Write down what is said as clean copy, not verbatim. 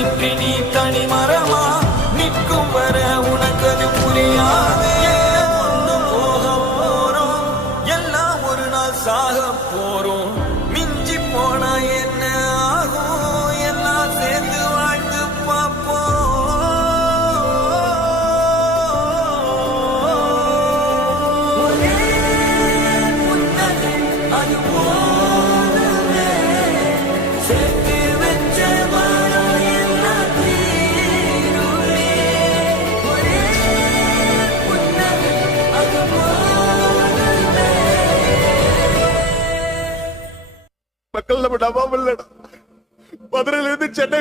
நீற்றி நீ தனி மரமா நிற்கும் வர உனக்கது புரியாது. போக போறோம் எல்லாம் ஒரு நாள் சாக போறோம். மிஞ்சி போனா என்ன ஆகும் எல்லாம் சேர்ந்து வாழ்ந்து பார்ப்போம். அது போதுமே சேர்த்து வச்ச மரம் எல்லாம் தீருமே. ஒரே புன்னகை அது போதுமே. மக்கள் நம்ம நம்பாமல் மதுரையில இருந்து சென்னை